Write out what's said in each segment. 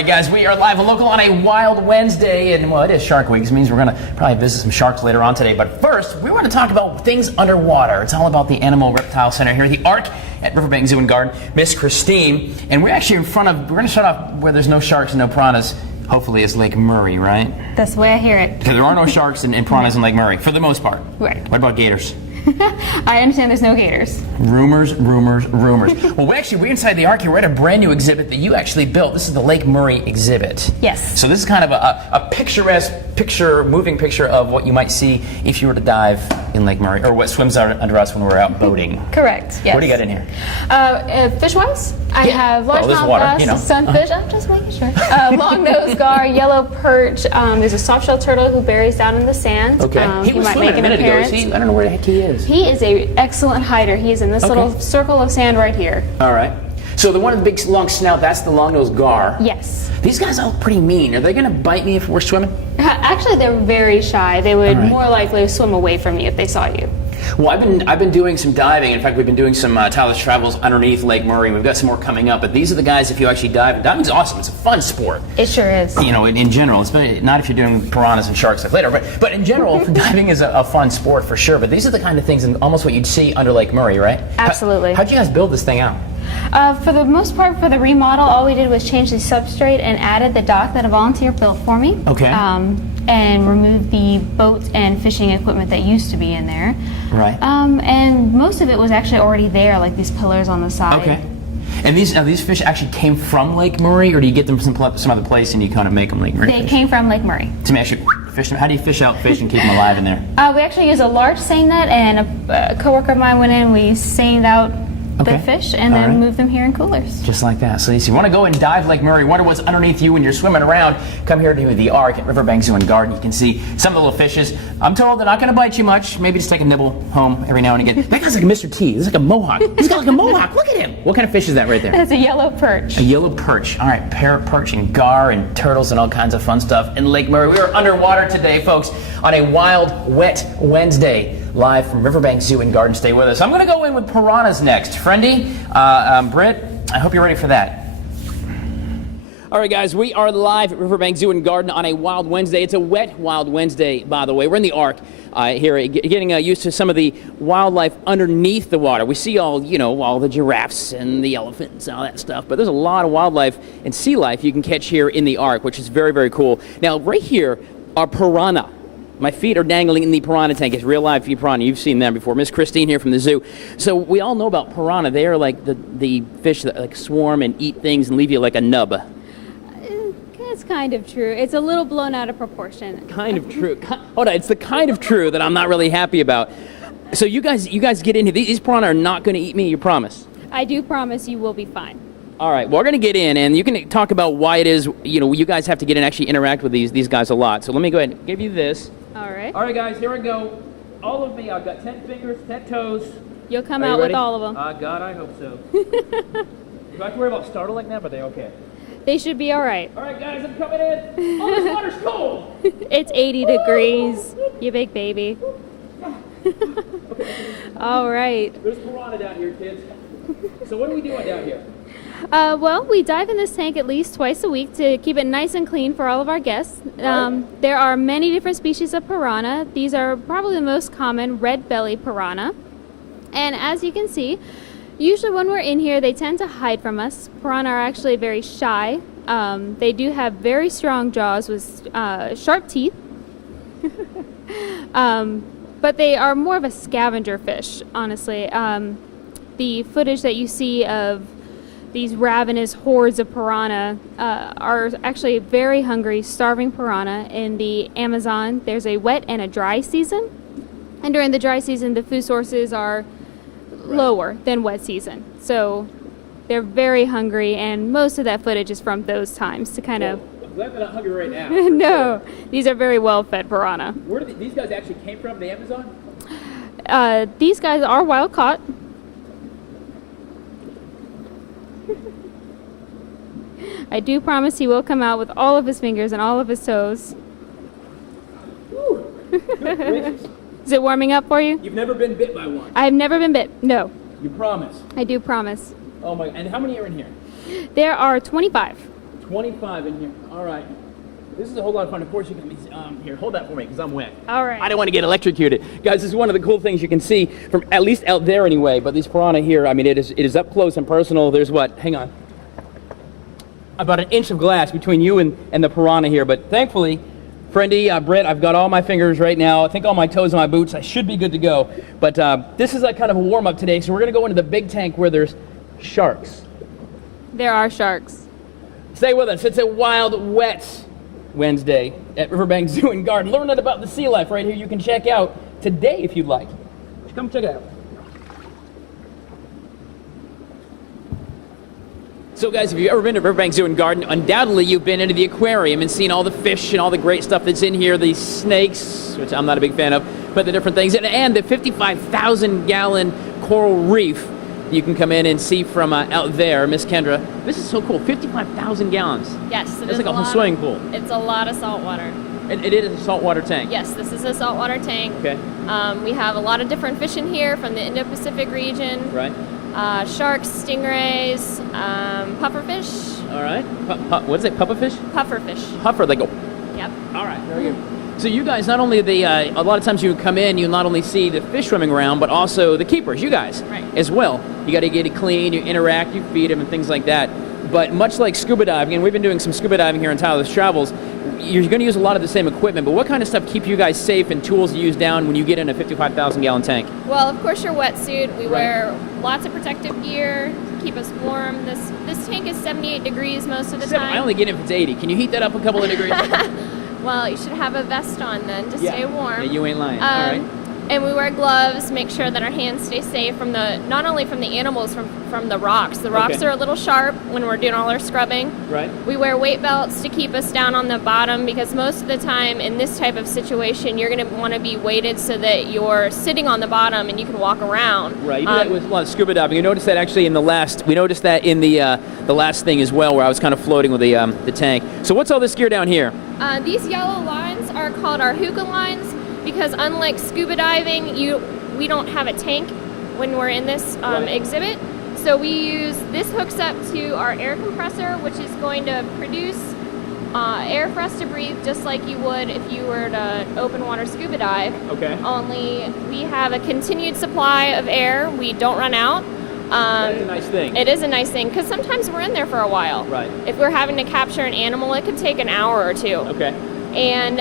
right, guys, we are live and local on a wild Wednesday, and well, it is Shark Week. This means we're going to probably visit some sharks later on today. But first, we want to talk about things underwater. It's all about the Animal Reptile Center here at the Ark at Riverbanks Zoo and Garden. Miss Christine, and we're actually in front of, we're going to start off where there's no sharks and no piranhas. Hopefully it's Lake Murray, right? That's the way I hear it. Because there are no sharks and piranhas in Lake Murray, for the most part. Right. What about gators? I understand there's no gators. Rumors. Well, we're inside the Ark here. We're at a brand new exhibit that you actually built. This is the Lake Murray exhibit. Yes. So this is kind of a picturesque moving picture of what you might see if you were to dive in Lake Murray, or what swims under us when we're out boating. Correct, yes. What do you got in here? Fish-wise, I have largemouth bass, sunfish, I'm just making sure, long-nosed gar, yellow perch, there's a soft-shell turtle who buries down in the sand. Okay. He was swimming a minute ago. I don't know where the heck he is. He is an excellent hider. He's in this little circle of sand right here. All right. So the one with the big long snout, that's the long-nosed gar. Yes. These guys all look pretty mean. Are they going to bite me if we're swimming? Actually, they're very shy. They would more likely swim away from you if they saw you. Well, I've been doing some diving. In fact, we've been doing some Tyler's Travels underneath Lake Murray. We've got some more coming up. But these are the guys, if you actually dive. Diving's awesome. It's a fun sport. It sure is. You know, in general. It's not if you're doing piranhas and sharks like later. But in general, diving is a fun sport for sure. But these are the kind of things and almost what you'd see under Lake Murray, right? Absolutely. How'd you guys build this thing out? For the most part, for the remodel, all we did was change the substrate and added the dock that a volunteer built for me. Okay. And removed the boat and fishing equipment that used to be in there. Right. And most of it was actually already there, like these pillars on the side. Okay. And these fish actually came from Lake Murray, or do you get them from some other place and you kind of make them Lake Murray They came from Lake Murray. To actually fish them. How do you fish out fish and keep them alive in there? We actually use a large seine net, and a coworker of mine went in. We seined out the fish and then moved them here in coolers. Just like that. So if you want to go and dive Lake Murray, wonder what's underneath you when you're swimming around, come here to the Ark at Riverbanks Zoo and Garden. You can see some of the little fishes. I'm told they're not going to bite you much. Maybe just take a nibble home every now and again. That guy's like a Mr. T. This is like a mohawk. He's got like a mohawk. Look at him. What kind of fish is that right there? That's a yellow perch. A yellow perch. All right, parrot perch and gar and turtles and all kinds of fun stuff in Lake Murray. We are underwater today, folks, on a wild, wet Wednesday. Live from Riverbanks Zoo and Garden. Stay with us. I'm going to go in with piranhas next. Friendy, Britt, I hope you're ready for that. All right, guys, we are live at Riverbanks Zoo and Garden on a wild Wednesday. It's a wet wild Wednesday, by the way. We're in the Ark here, getting used to some of the wildlife underneath the water. We see all the giraffes and the elephants and all that stuff, but there's a lot of wildlife and sea life you can catch here in the Ark, which is very, very cool. Now, right here are piranha. My feet are dangling in the piranha tank. It's real live piranha. You've seen them before. Miss Christine here from the zoo. So we all know about piranha. They are like the fish that like swarm and eat things and leave you like a nub. It's kind of true. It's a little blown out of proportion. Kind of true. Hold on. It's the kind of true that I'm not really happy about. So you guys get in here. These piranha are not going to eat me. You promise? I do promise you will be fine. All right, well, we're going to get in, and you can talk about why it is, you guys have to get in and actually interact with these guys a lot. So let me go ahead and give you this. All right. All right, guys, here we go. All of me, I've got 10 fingers, 10 toes. You'll come out with all of them. God, I hope so. Do I have to worry about startling them? Are they okay? They should be all right. All right, guys, I'm coming in. Oh, this water's cold. It's 80 degrees, you big baby. All right. There's piranha down here, kids. So what are we doing down here? Well, we dive in this tank at least twice a week to keep it nice and clean for all of our guests. There are many different species of piranha. These are probably the most common red belly piranha. And as you can see, usually when we're in here, they tend to hide from us. Piranha are actually very shy. They do have very strong jaws with sharp teeth. But they are more of a scavenger fish, honestly. The footage that you see of these ravenous hordes of piranha are actually very hungry, starving piranha. In the Amazon, there's a wet and a dry season. And during the dry season, the food sources are lower than wet season. So they're very hungry, and most of that footage is from those times to kind of... I'm glad they're not hungry right now. No, these are very well-fed piranha. Where do these guys actually came from, the Amazon? These guys are wild-caught. I do promise he will come out with all of his fingers and all of his toes. Is it warming up for you? You've never been bit by one? I've never been bit, no. You promise? I do promise. Oh my, and how many are in here? There are 25. 25 in here. All right. This is a whole lot of fun. Of course, you can here, hold that for me because I'm wet. All right. I don't want to get electrocuted. Guys, this is one of the cool things you can see from at least out there anyway, but these piranha here, I mean, it is up close and personal. There's what? Hang on. About an inch of glass between you and the piranha here, but thankfully, Friendy, Britt, I've got all my fingers right now. I think all my toes and my boots. I should be good to go. But this is like kind of a warm-up today, so we're going to go into the big tank where there's sharks. There are sharks. Stay with us. It's a wild, wet Wednesday at Riverbanks Zoo and Garden. Learn about the sea life right here. You can check out today if you'd like. Come check it out. So guys, if you've ever been to Riverbanks Zoo and Garden, undoubtedly you've been into the aquarium and seen all the fish and all the great stuff that's in here, these snakes, which I'm not a big fan of, but the different things, and the 55,000-gallon coral reef you can come in and see from out there. Miss Kendra, this is so cool, 55,000 gallons. Yes, That's like a whole swimming pool. It's a lot of salt water. It is a saltwater tank. Yes, this is a saltwater tank. Okay. We have a lot of different fish in here from the Indo-Pacific region. Right. Sharks, stingrays, pufferfish. All right. What is it? Pufferfish? Pufferfish. Puffer. They go. Yep. All right. Very good. So you guys, not only a lot of times you come in, you not only see the fish swimming around, but also the keepers, you guys, Right. as well. You got to get it clean, you interact, you feed them, and things like that. But much like scuba diving, and we've been doing some scuba diving here in Tyler's Travels, you're going to use a lot of the same equipment. But what kind of stuff keep you guys safe and tools you use down when you get in a 55,000-gallon tank? Well, of course, your wetsuit. We Right. wear lots of protective gear to keep us warm. This tank is 78 degrees most of the time. I only get in if it's 80. Can you heat that up a couple of degrees? Well, you should have a vest on then to stay warm. Yeah, you ain't lying. All right. And we wear gloves, make sure that our hands stay safe from not only from the animals, from the rocks. The rocks Okay. are a little sharp when we're doing all our scrubbing. Right. We wear weight belts to keep us down on the bottom because most of the time in this type of situation, you're going to want to be weighted so that you're sitting on the bottom and you can walk around. Right, you do that with a lot of scuba diving. You noticed that actually in the last, we noticed that in the last thing as well, where I was kind of floating with the tank. So what's all this gear down here? These yellow lines are called our hookah lines because unlike scuba diving, we don't have a tank when we're in this exhibit. So this hooks up to our air compressor, which is going to produce air for us to breathe just like you would if you were to open water scuba dive. Okay. Only we have a continued supply of air. We don't run out. That's a nice thing. It is a nice thing because sometimes we're in there for a while. Right. If we're having to capture an animal, it could take an hour or two. Okay. And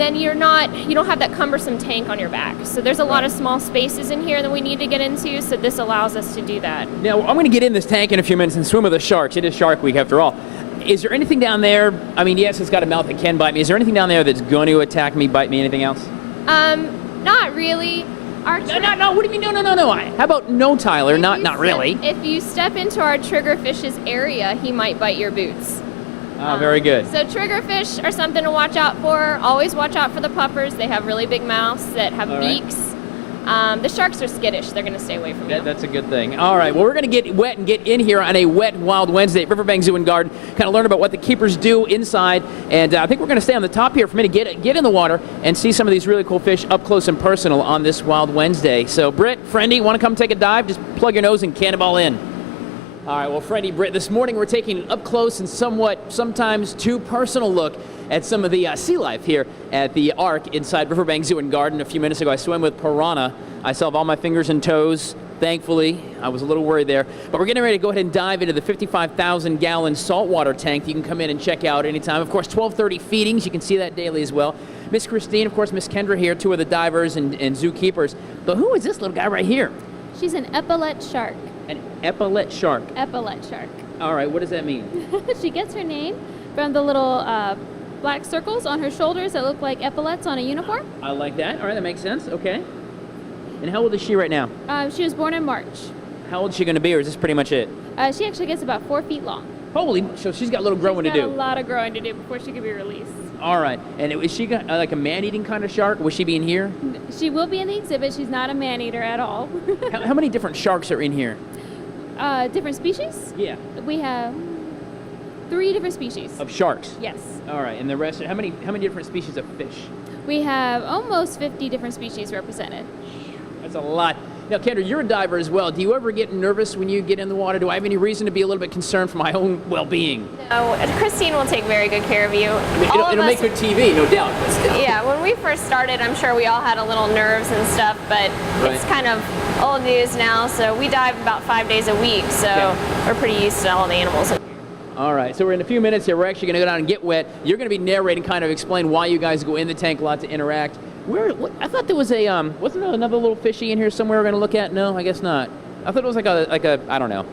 then you don't have that cumbersome tank on your back. So there's a lot of small spaces in here that we need to get into, so this allows us to do that. Now, I'm going to get in this tank in a few minutes and swim with the sharks. It is Shark Week after all. Is there anything down there? I mean, yes, it's got a mouth that can bite me. Is there anything down there that's going to attack me, bite me, anything else? Not really. No, what do you mean? No. How about no, Tyler? Not really. If you step into our triggerfish's area, he might bite your boots. Very good. So triggerfish are something to watch out for. Always watch out for the puffers. They have really big mouths that have beaks. The sharks are skittish. They're going to stay away from you. That's a good thing. All right. Well, we're going to get wet and get in here on a wet, wild Wednesday at Riverbanks Zoo and Garden, kind of learn about what the keepers do inside. And I think we're going to stay on the top here for a minute, get in the water, and see some of these really cool fish up close and personal on this wild Wednesday. So, Britt, Friendy, want to come take a dive? Just plug your nose and cannonball in. All right, well, Friendy, Britt, this morning we're taking an up close and sometimes too personal look at some of the sea life here at the Ark inside Riverbanks Zoo and Garden. A few minutes ago, I swam with piranha. I still have all my fingers and toes, thankfully. I was a little worried there. But we're getting ready to go ahead and dive into the 55,000-gallon saltwater tank that you can come in and check out anytime. Of course, 12:30 feedings. You can see that daily as well. Miss Christine, of course, Miss Kendra here, two of the divers and zookeepers. But who is this little guy right here? She's an epaulette shark. An epaulette shark. Epaulette shark. All right, what does that mean? She gets her name from the little black circles on her shoulders that look like epaulettes on a uniform. I like that. All right, that makes sense. Okay. And how old is she right now? She was born in March. How old is she going to be, or is this pretty much it? She actually gets about 4 feet long. Holy, so she's got a little growing to do. She's got a lot of growing to do before she can be released. All right. And is she like a man-eating kind of shark? Will she be in here? She will be in the exhibit. She's not a man-eater at all. How many different sharks are in here? Different species? Yeah. We have 3 different species. Of sharks? Yes. All right. And the rest, how many different species of fish? We have almost 50 different species represented. That's a lot. Now, Kendra, you're a diver as well. Do you ever get nervous when you get in the water? Do I have any reason to be a little bit concerned for my own well-being? No, Christine will take very good care of you. I mean, All of it'll us- make good TV, no doubt. But still. Yeah, when we first started, I'm sure we all had a little nerves and stuff, but it's kind of old news now. So we dive about 5 days a week, so we're pretty used to all the animals. All right, so we're in a few minutes here. We're actually going to go down and get wet. You're going to be narrating, kind of explain why you guys go in the tank a lot to interact. I thought there was a wasn't there another little fishy in here somewhere we're going to look at? No, I guess not. I thought it was like a I don't know.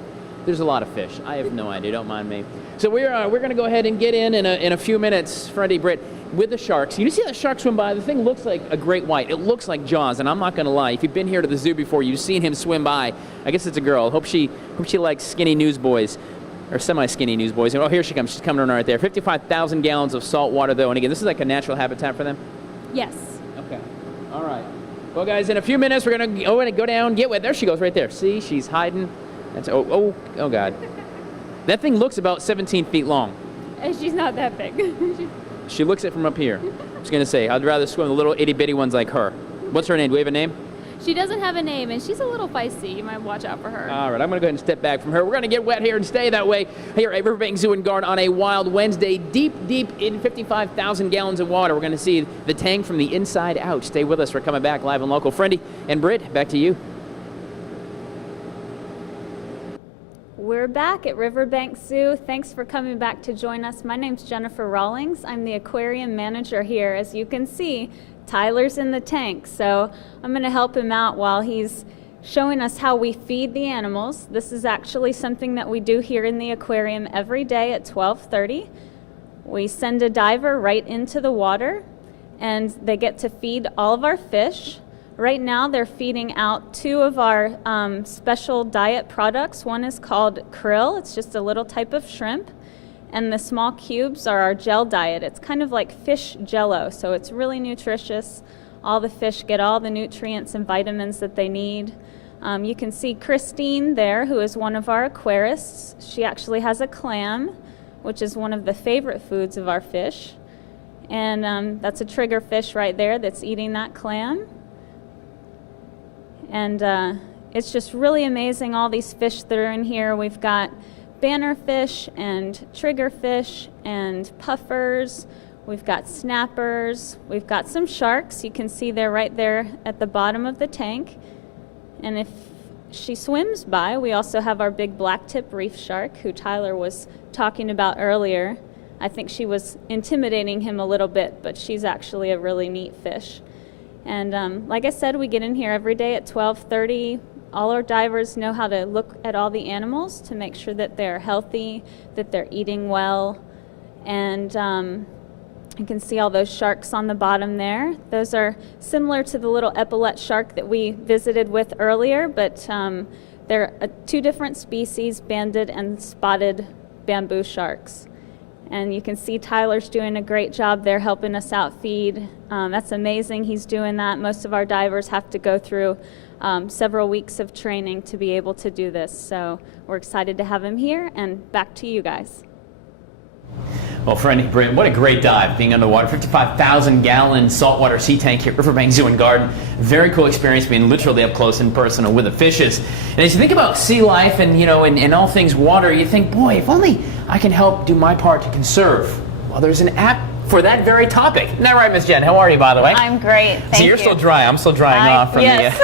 There's a lot of fish. I have no idea. Don't mind me. So we're going to go ahead and get in a few minutes, Freddie, Britt, with the sharks. You see that shark swim by? The thing looks like a great white. It looks like Jaws, and I'm not going to lie. If you've been here to the zoo before, you've seen him swim by. I guess it's a girl. Hope she likes skinny newsboys. Or semi-skinny newsboys. Oh, here she comes. She's coming right there. 55,000 gallons of salt water, though. And again, this is like a natural habitat for them? Yes. Okay. All right. Well, guys, in a few minutes, we're going to go down, get wet. There she goes right there. See? She's hiding. That's oh, God. That thing looks about 17 feet long. And she's not that big. She looks it from up here. I was going to say, I'd rather swim the little itty-bitty ones like her. What's her name? Do we have a name? She doesn't have a name, and she's a little feisty. You might watch out for her. All right, I'm going to go ahead and step back from her. We're going to get wet here and stay that way here at Riverbanks Zoo and Garden on a wild Wednesday, deep in 55,000 gallons of water. We're going to see the tank from the inside out. Stay with us. We're coming back live and local. Friendy and Britt, back to you. We're back at Riverbanks Zoo. Thanks for coming back to join us. My name's Jennifer Rawlings. I'm the aquarium manager here. As you can see, Tyler's in the tank, so I'm going to help him out while he's showing us how we feed the animals. This is actually something that we do here in the aquarium every day at 12:30. We send a diver right into the water, and they get to feed all of our fish. Right now, they're feeding out 2 of our special diet products. One is called krill. It's just a little type of shrimp. And the small cubes are our gel diet. It's kind of like fish jello, so it's really nutritious. All the fish get all the nutrients and vitamins that they need. You can see Christine there, who is one of our aquarists. She actually has a clam, which is one of the favorite foods of our fish. And that's a trigger fish right there that's eating that clam. And it's just really amazing, all these fish that are in here. We've got bannerfish and triggerfish and puffers. We've got snappers. We've got some sharks. You can see they're right there at the bottom of the tank. And if she swims by, we also have our big blacktip reef shark, who Tyler was talking about earlier. I think she was intimidating him a little bit, but she's actually a really neat fish. And like I said, we get in here every day at 12:30. All our divers know how to look at all the animals to make sure that they're healthy, that they're eating well. And you can see all those sharks on the bottom there. Those are similar to the little epaulet shark that we visited with earlier, but they're 2 different species, banded and spotted bamboo sharks. And you can see Tyler's doing a great job there helping us out feed. That's amazing he's doing that. Most of our divers have to go through several weeks of training to be able to do this. So we're excited to have him here, and back to you guys. Well, Freddie, Britt, what a great dive being underwater. 55,000-gallon saltwater sea tank here at Riverbanks Zoo and Garden. Very cool experience being literally up close and personal with the fishes. And as you think about sea life and, and all things water, you think, boy, if only I can help do my part to conserve. Well, there's an app for that very topic. Isn't that right, Miss Jen? How are you, by the way? I'm great. Thank you. So you're still dry. I'm still drying off from yes.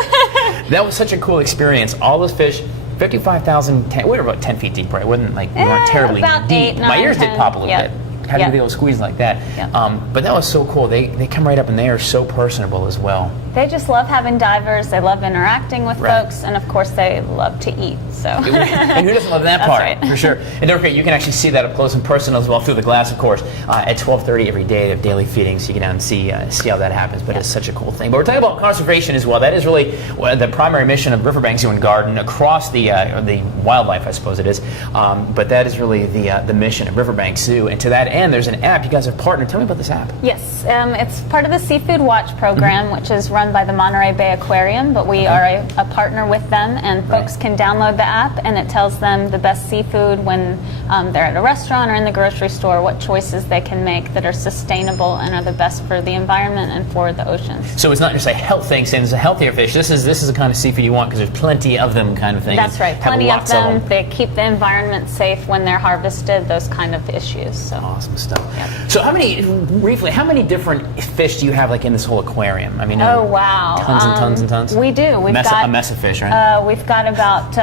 That was such a cool experience. All those fish, 55,000, we were about 10 feet deep, right? It wasn't like we weren't terribly about deep. 8, 9, My ears 10. did pop a little Yep. bit. How do you do those squeeze like that? Yep. But that was so cool. They come right up and they are so personable as well. They just love having divers. They love interacting with Right. folks, and of course, they love to eat. So. And who doesn't love that That's part? right. For sure. And don't forget, you can actually see that up close and personal as well through the glass, of course. At 12:30 every day, they have daily feedings. So you get down and see how that happens. But it's such a cool thing. But we're talking about conservation as well. That is really the primary mission of Riverbanks Zoo and Garden across the wildlife, I suppose it is. But that is really the mission of Riverbanks Zoo. And to that and there's an app. You guys have partnered. Tell me about this app. Yes, it's part of the Seafood Watch program, which is run by the Monterey Bay Aquarium, but we are a partner with them, and folks can download the app, and it tells them the best seafood when they're at a restaurant or in the grocery store, what choices they can make that are sustainable and are the best for the environment and for the oceans. So it's not just a health thing, saying there's a healthier fish. This is the kind of seafood you want because there's plenty of them, kind of thing. That's right, Have plenty of lots them. They keep the environment safe when they're harvested, those kind of issues. So. Awesome stuff. So how many different fish do you have like in this whole aquarium? I mean, Oh, wow. Tons and tons and tons? We do. A mess of fish, right? We've got about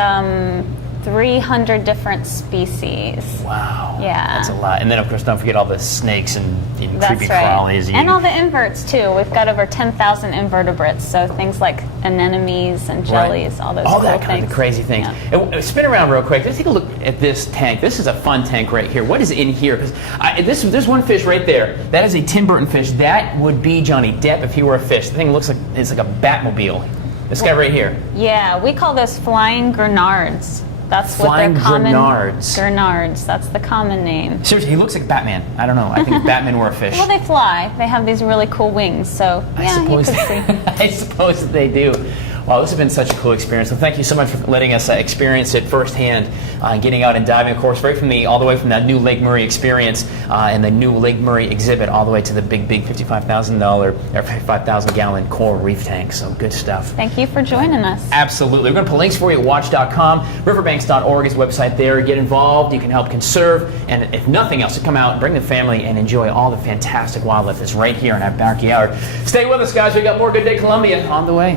300 different species. Wow. Yeah. That's a lot. And then, of course, don't forget all the snakes and That's creepy right. crawlies. And all the inverts, too. We've got over 10,000 invertebrates, so things like anemones and jellies, all those all cool that kind things. of crazy things. Yeah. And spin around real quick. Let's take a look at this tank. This is a fun tank right here. What is in here? Because there's one fish right there. That is a Tim Burton fish. That would be Johnny Depp if he were a fish. The thing looks like it's like a Batmobile. This guy right here. Yeah, we call those flying grenards. That's Flying what they're common. grenards. Grenards. That's the common name. Seriously, he looks like Batman. I don't know. I think if Batman were a fish. Well, they fly. They have these really cool wings, so yeah, you could see. I suppose that they do. Wow, this has been such a cool experience. So thank you so much for letting us experience it firsthand, getting out and diving, of course, all the way from that new Lake Murray experience and the new Lake Murray exhibit, all the way to the big $55,000 or 55,000-gallon coral reef tank. So good stuff. Thank you for joining us. Absolutely. We're going to put links for you at watch.com. Riverbanks.org is the website there. Get involved. You can help conserve. And if nothing else, to come out and bring the family and enjoy all the fantastic wildlife that's right here in our backyard. Stay with us, guys. We got more Good Day Columbia on the way.